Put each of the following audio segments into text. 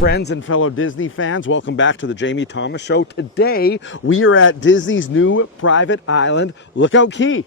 Friends and fellow Disney fans, welcome back to the Jamie Thomas Show. Today, we are at Disney's new private island, Lookout Key.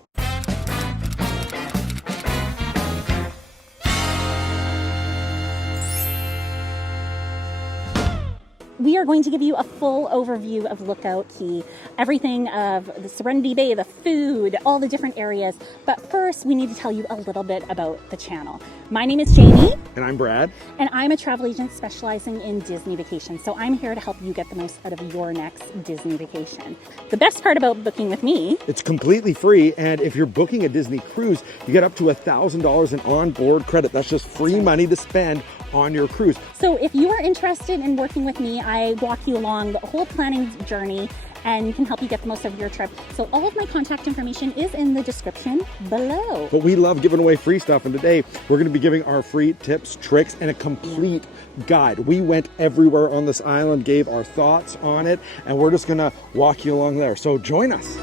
We are going to give you a full overview of Lookout Key, everything of the Serenity Bay, the food, all the different areas. But first, we need to tell you a little bit about the channel. My name is Jamie. And I'm Brad. And I'm a travel agent specializing in Disney vacations. So I'm here to help you get the most out of your next Disney vacation. The best part about booking with me, it's completely free. And if you're booking a Disney cruise, you get up to $1,000 in onboard credit. That's just free money to spend on your cruise. So if you are interested in working with me, I walk you along the whole planning journey and can help you get the most out of your trip. So all of my contact information is in the description below. But we love giving away free stuff, and today we're going to be giving our free tips, tricks, and a complete guide. We went everywhere on this island, gave our thoughts on it, and we're just going to walk you along there. So join us.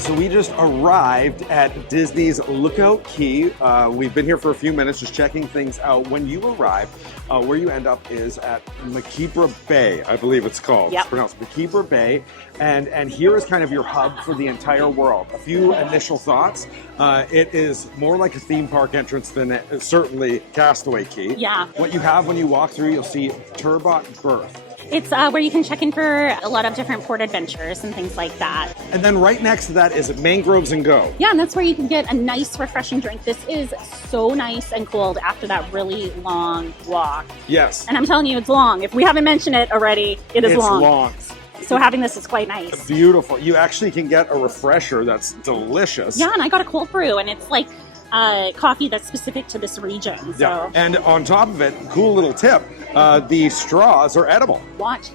So we just arrived at Disney's Lookout Key. We've been here for a few minutes just checking things out. When you arrive, where you end up is at mbra Bay, I believe it's called. Yep. It's pronounced mbra Bay. And here is kind of your hub for the entire world. A few initial thoughts. It is more like a theme park entrance than certainly Castaway Key. Yeah. What you have when you walk through, you'll see Turbot Berth. It's where you can check in for a lot of different port adventures and things like that. And then right next to that is Mangroves and Go. Yeah, and that's where you can get a nice, refreshing drink. This is so nice and cold after that really long walk. Yes. And I'm telling you, it's long. If we haven't mentioned it already, it's long. long. So having this is quite nice. Beautiful. You actually can get a refresher that's delicious. Yeah, and I got a cold brew, and it's like coffee that's specific to this region. So. Yeah. And on top of it, cool little tip, the straws are edible. Watch.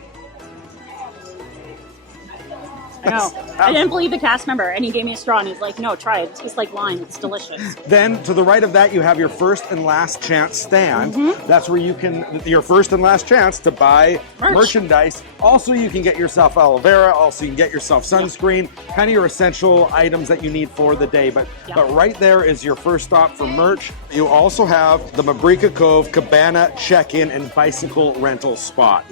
I know. I didn't believe the cast member, and he gave me a straw, and he's like, no, try it. It tastes like lime. It's delicious. Then to the right of that, you have your first and last chance stand. Mm-hmm. That's where you can, your first and last chance to buy merchandise. Also, you can get yourself aloe vera. Also, you can get yourself sunscreen, kind of your essential items that you need for the day. But right there is your first stop for merch. You also have the Mbra Cove Cabana check-in and bicycle rental spot.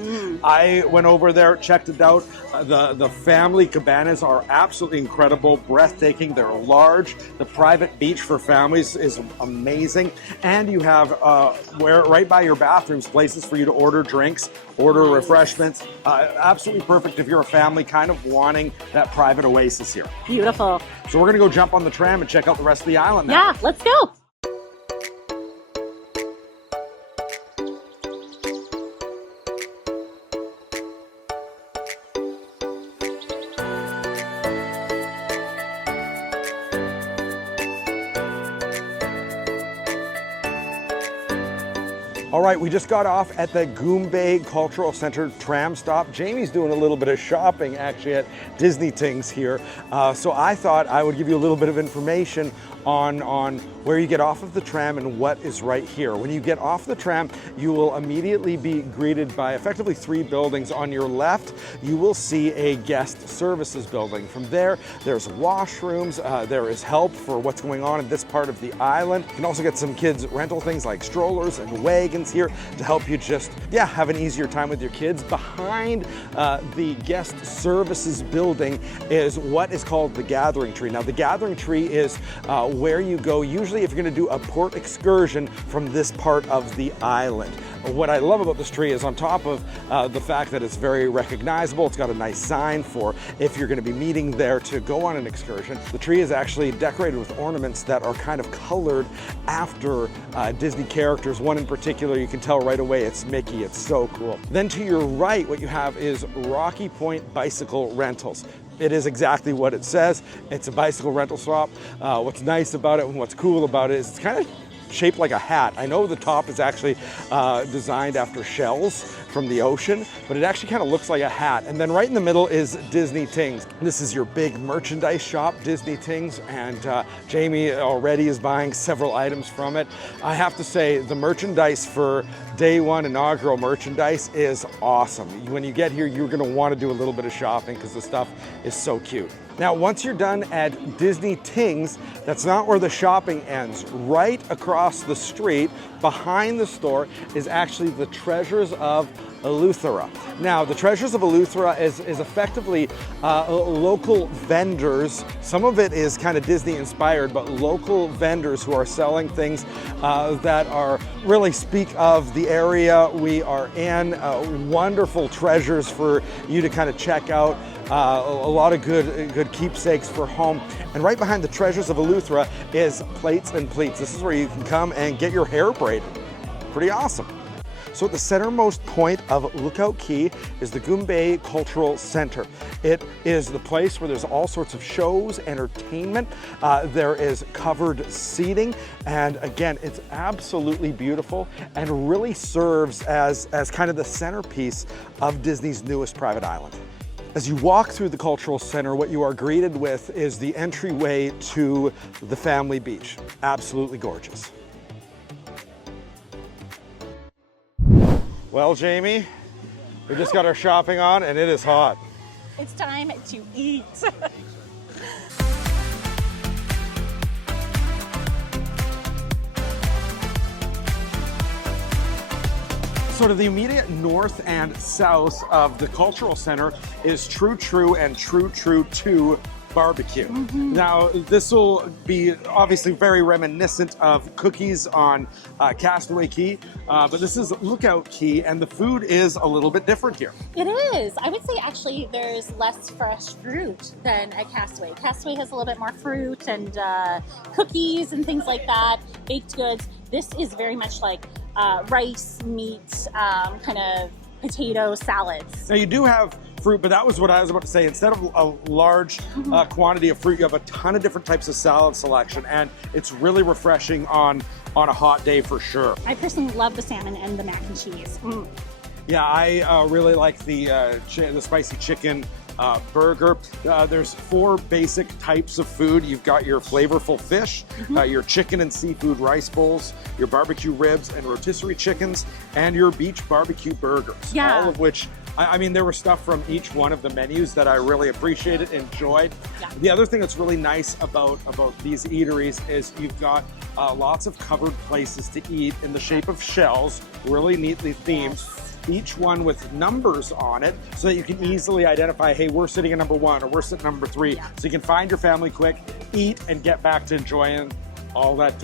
I went over there, checked it out. The family cabanas are absolutely incredible, breathtaking. They're large. The private beach for families is amazing. And you have right by your bathrooms, places for you to order drinks, order refreshments. Absolutely perfect if you're a family kind of wanting that private oasis here. Beautiful. So we're going to go jump on the tram and check out the rest of the island now. Yeah, let's go. All right, we just got off at the Goombay Cultural Center tram stop. Jamie's doing a little bit of shopping actually at Disney Things here. So I thought I would give you a little bit of information on where you get off of the tram and what is right here. When you get off the tram, you will immediately be greeted by effectively 3 buildings. On your left, you will see a guest services building. From there, there's washrooms, there is help for what's going on in this part of the island. You can also get some kids rental things like strollers and wagons here to help you just, have an easier time with your kids. Behind the guest services building is what is called the Gathering Tree. Now, the Gathering Tree is where you go usually if you're going to do a port excursion from this part of the island. What I love about this tree is on top of the fact that it's very recognizable, it's got a nice sign for if you're going to be meeting there to go on an excursion. The tree is actually decorated with ornaments that are kind of colored after Disney characters. One in particular, you can tell right away it's Mickey. It's so cool. Then to your right, what you have is Rocky Point Bicycle Rentals. It is exactly what it says. It's a bicycle rental shop. What's nice about it and what's cool about it is it's kind of shaped like a hat. I know the top is actually designed after shells from the ocean, but it actually kind of looks like a hat. And then right in the middle is Disney Tings. This is your big merchandise shop, Disney Tings, and Jamie already is buying several items from it. I have to say, the merchandise for day one inaugural merchandise is awesome. When you get here, you're gonna wanna do a little bit of shopping because the stuff is so cute. Now, once you're done at Disney Tings, that's not where the shopping ends. Right across the street, behind the store, is actually the Treasures of Eleuthera. Now, the Treasures of Eleuthera is effectively local vendors. Some of it is kind of Disney inspired, but local vendors who are selling things that are really speak of the area we are in. Wonderful treasures for you to kind of check out. A lot of good keepsakes for home. And right behind the Treasures of Eleuthera is Plates and Pleats. This is where you can come and get your hair braided. Pretty awesome. So at the centermost point of Lookout Key is the Goombay Cultural Center. It is the place where there's all sorts of shows, entertainment. There is covered seating, and again, it's absolutely beautiful and really serves as kind of the centerpiece of Disney's newest private island. As you walk through the Cultural Center, what you are greeted with is the entryway to the Family Beach. Absolutely gorgeous. Well, Jamie, we just got our shopping on and it is hot. It's time to eat. Sort of the immediate north and south of the Cultural Center is True True and True True 2 barbecue. Now, this will be obviously very reminiscent of cookies on Castaway Key, but this is Lookout Key, and the food is a little bit different here. It is. I would say actually there's less fresh fruit than at Castaway. Castaway has a little bit more fruit and cookies and things like that, baked goods. This is very much like rice, meat, kind of potato salads. Now, you do have fruit, but that was what I was about to say. Instead of a large quantity of fruit, you have a ton of different types of salad selection, and it's really refreshing on a hot day for sure. I personally love the salmon and the mac and cheese. Yeah, I really like the spicy chicken burger. There's 4 basic types of food. You've got your flavorful fish, your chicken and seafood rice bowls, your barbecue ribs and rotisserie chickens, and your beach barbecue burgers. Yeah. All of which, I mean, there was stuff from each one of the menus that I really appreciated, enjoyed. Yeah. The other thing that's really nice about these eateries is you've got lots of covered places to eat in the shape of shells, really neatly themed. Each one with numbers on it so that you can easily identify, hey, we're sitting at number 1 or we're sitting at number 3. Yeah. So you can find your family quick, eat, and get back to enjoying all that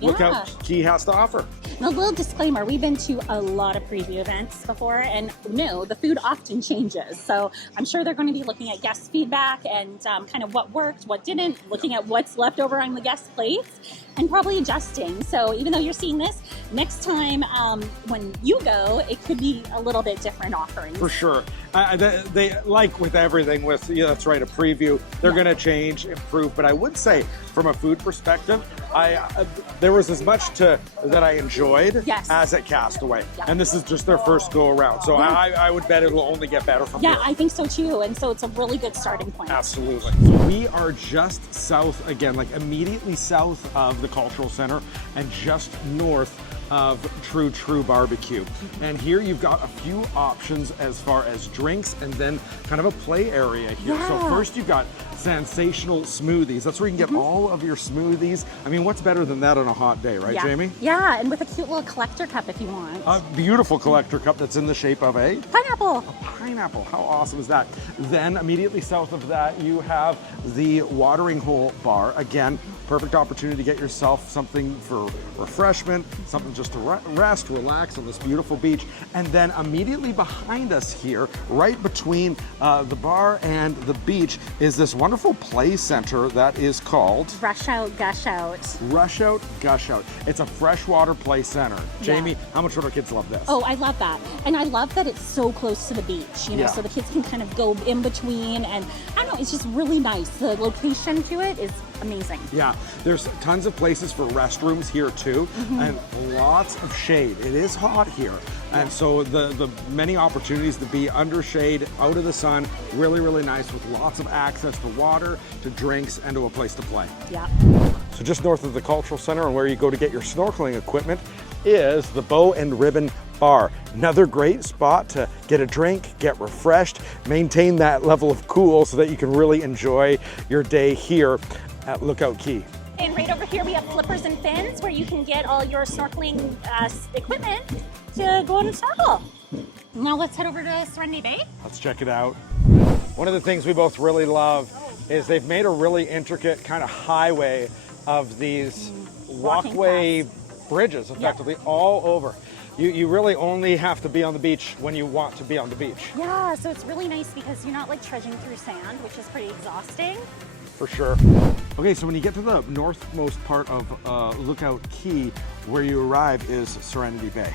Lookout Key has to offer. And a little disclaimer, we've been to a lot of preview events before, and no, the food often changes. So I'm sure they're going to be looking at guest feedback and kind of what worked, what didn't, looking at what's left over on the guest plates, and probably adjusting. So even though you're seeing this, next time when you go, it could be a little bit different offerings. For sure. They like with everything, that's right, a preview, they're going to change, improve. But I would say, from a food perspective, there was as much that I enjoyed as at Castaway. Yeah. And this is just their first go around. So I would bet it'll only get better from here. Yeah, I think so too. And so it's a really good starting point. Absolutely. We are just south, again, like immediately south of the Cultural Center and just north of True True Barbecue. And here you've got a few options as far as drinks and then kind of a play area here. Yeah. So first you've got sensational smoothies. That's where you can get all of your smoothies. I mean, what's better than that on a hot day, right, Jamie? Yeah, and with a cute little collector cup if you want. A beautiful collector cup that's in the shape of a pineapple. A pineapple. How awesome is that? Then immediately south of that, you have the watering hole bar. Again, perfect opportunity to get yourself something for refreshment, something just to rest, relax on this beautiful beach. And then immediately behind us here, right between the bar and the beach, is this wonderful play center that is called Rush Out, Gush Out. Rush Out, Gush Out. It's a freshwater play center. Jamie, how much would our kids love this? Oh, I love that. And I love that it's so close to the beach, you know, so the kids can kind of go in between, and I don't know, it's just really nice. the location to it is amazing. Yeah, there's tons of places for restrooms here too, and lots of shade. It is hot here, and so the many opportunities to be under shade, out of the sun, really, really nice with lots of access to water, to drinks, and to a place to play. Yeah. So just north of the Cultural Center and where you go to get your snorkeling equipment is the Bow and Ribbon Bar. Another great spot to get a drink, get refreshed, maintain that level of cool so that you can really enjoy your day here at Lookout Key. And right over here we have flippers and fins where you can get all your snorkeling equipment to go on and snorkel. Now let's head over to Serenity Bay. Let's check it out. One of the things we both really love is they've made a really intricate kind of highway of these walkway bridges, effectively, all over. You really only have to be on the beach when you want to be on the beach. Yeah, so it's really nice because you're not like trudging through sand, which is pretty exhausting. For sure. Okay, so when you get to the northmost part of Lookout Key, where you arrive is Serenity Bay.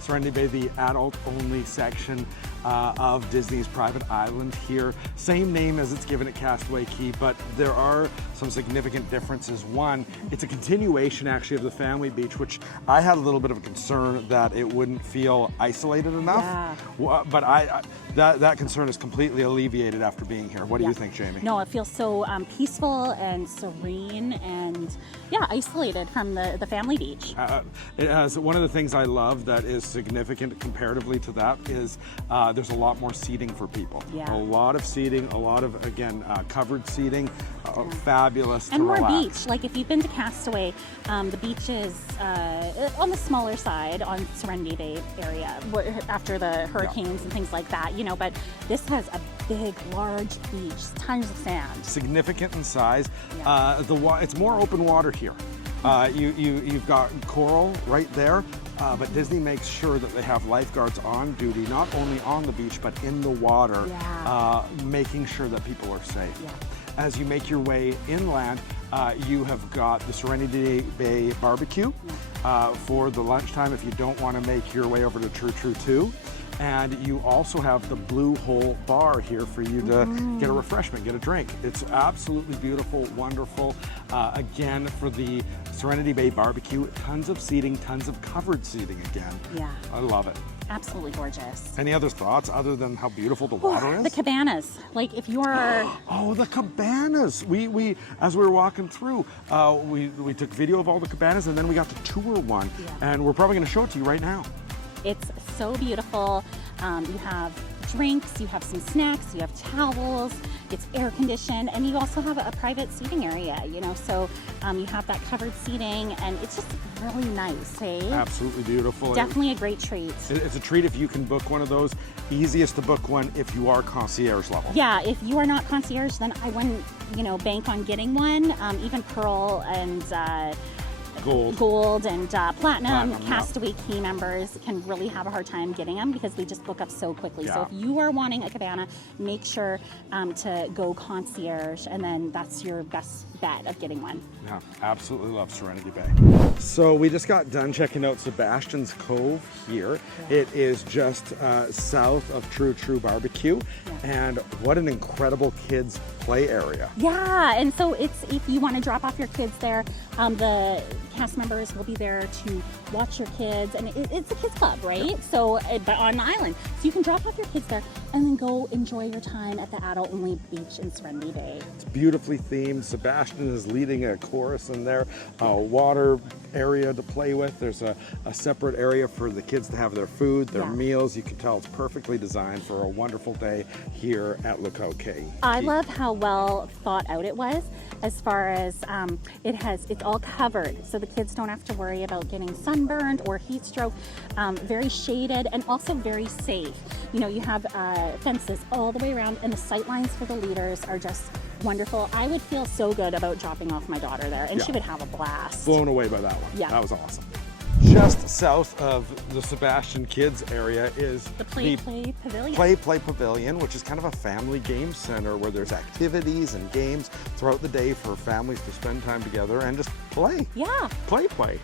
Serenity Bay, the adult-only section of Disney's private island here. Same name as it's given at Castaway Key, but there are some significant differences. One, it's a continuation actually of the family beach, which I had a little bit of a concern that it wouldn't feel isolated enough. Yeah. But that concern is completely alleviated after being here. What do you think, Jamie? No, it feels so peaceful and serene and isolated from the family beach. It has one of the things I love that is significant comparatively to that is there's a lot more seating for people. Yeah. A lot of seating, a lot of, again, covered seating, fabulous to and more relax. beach. Like if you've been to Castaway, the beach is on the smaller side on Serenity Bay area after the hurricanes and things like that, you know, but this has a big, large beach, tons of sand. Significant in size. Yeah. It's more open water here. You've got coral right there, but Disney makes sure that they have lifeguards on duty, not only on the beach, but in the water, making sure that people are safe. Yeah. As you make your way inland, you have got the Serenity Bay barbecue for the lunchtime if you don't want to make your way over to True True 2. And you also have the Blue Hole Bar here for you to get a refreshment, get a drink. It's absolutely beautiful, wonderful. Again, for the Serenity Bay barbecue, tons of seating, tons of covered seating again. Yeah. I love it. Absolutely gorgeous. Any other thoughts other than how beautiful the water is? The cabanas. Like if you are... Oh, the cabanas. We as we were walking through, we took video of all the cabanas and then we got to tour one. Yeah. And we're probably going to show it to you right now. It's so beautiful. You have drinks, you have some snacks, you have towels, it's air conditioned, and you also have a private seating area, you know, so you have that covered seating, and it's just really nice, hey? Absolutely beautiful. Definitely a great treat. It's a treat if you can book one of those. Easiest to book one if you are concierge level. Yeah, if you are not concierge, then I wouldn't, you know, bank on getting one. Even Pearl and Gold and Platinum Castaway Key members can really have a hard time getting them because they just book up so quickly. Yeah. So if you are wanting a cabana, make sure to go concierge, and then that's your best bet of getting one. Yeah, absolutely love Serenity Bay. So we just got done checking out Sebastian's Cove here. Yeah. It is just south of True True Barbecue, and what an incredible kids play area. Yeah, and so it's if you want to drop off your kids there, the cast members will be there to watch your kids, and it's a kids club, right? Yeah. So, but on the island, so you can drop off your kids there and then go enjoy your time at the adult-only beach in Serenity Bay. It's beautifully themed. Sebastian is leading a chorus in there. Water area to play with. There's a separate area for the kids to have their food, their meals. You can tell it's perfectly designed for a wonderful day here at Lookout Key. I love how well thought out it was, as far as it's all covered, so the kids don't have to worry about getting sunburned or heat stroke. Very shaded and also very safe. You know, you have fences all the way around, and the sight lines for the leaders are just wonderful. I would feel so good about dropping off my daughter there, and she would have a blast. Blown away by that one. Yeah. That was awesome. Just south of the Sebastian Kids area is the Play Pavilion. Play Pavilion, which is kind of a family game center where there's activities and games throughout the day for families to spend time together and just play. Yeah. Play. Play.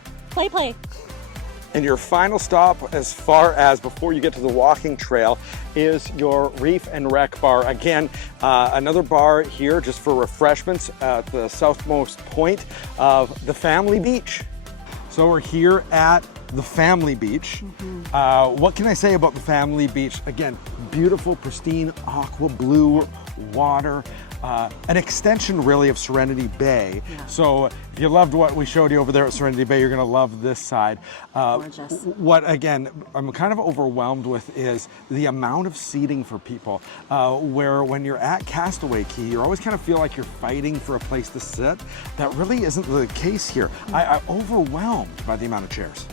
And your final stop, as far as before you get to the walking trail, is your Reef and Rec bar. Again, another bar here just for refreshments at the southmost point of the family beach. So we're here at the family beach. What can I say about the family beach? Again, beautiful, pristine, aqua blue water. An extension really of Serenity Bay. Yeah. So if you loved what we showed you over there at Serenity Bay, you're gonna love this side. Gorgeous. What, again, I'm kind of overwhelmed with is the amount of seating for people, where when you're at Castaway Cay, you always kind of feel like you're fighting for a place to sit. That really isn't the case here. I'm overwhelmed by the amount of chairs.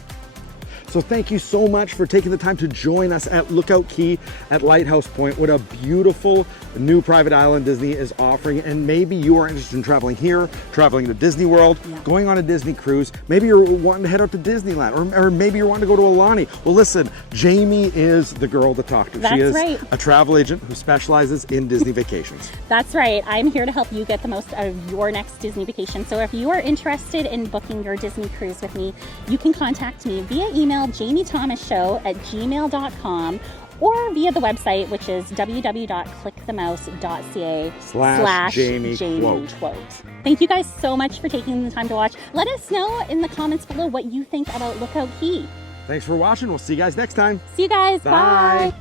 So thank you so much for taking the time to join us at Lookout Cay at Lighthouse Point. What a beautiful new private island Disney is offering. And maybe you are interested in traveling here, traveling to Disney World, going on a Disney cruise. Maybe you're wanting to head out to Disneyland, or maybe you're wanting to go to Alani. Well, listen, Jamie is the girl to talk to. That's she is right. a travel agent who specializes in Disney vacations. That's right. I'm here to help you get the most out of your next Disney vacation. So if you are interested in booking your Disney cruise with me, you can contact me via email, jamiethomasshow@gmail.com, or via the website, which is www.clickthemouse.ca/Jamie Quote. Thank you guys so much for taking the time to watch. Let us know in the comments below what you think about Lookout Cay. Thanks for watching. We'll see you guys next time. See you guys. Bye.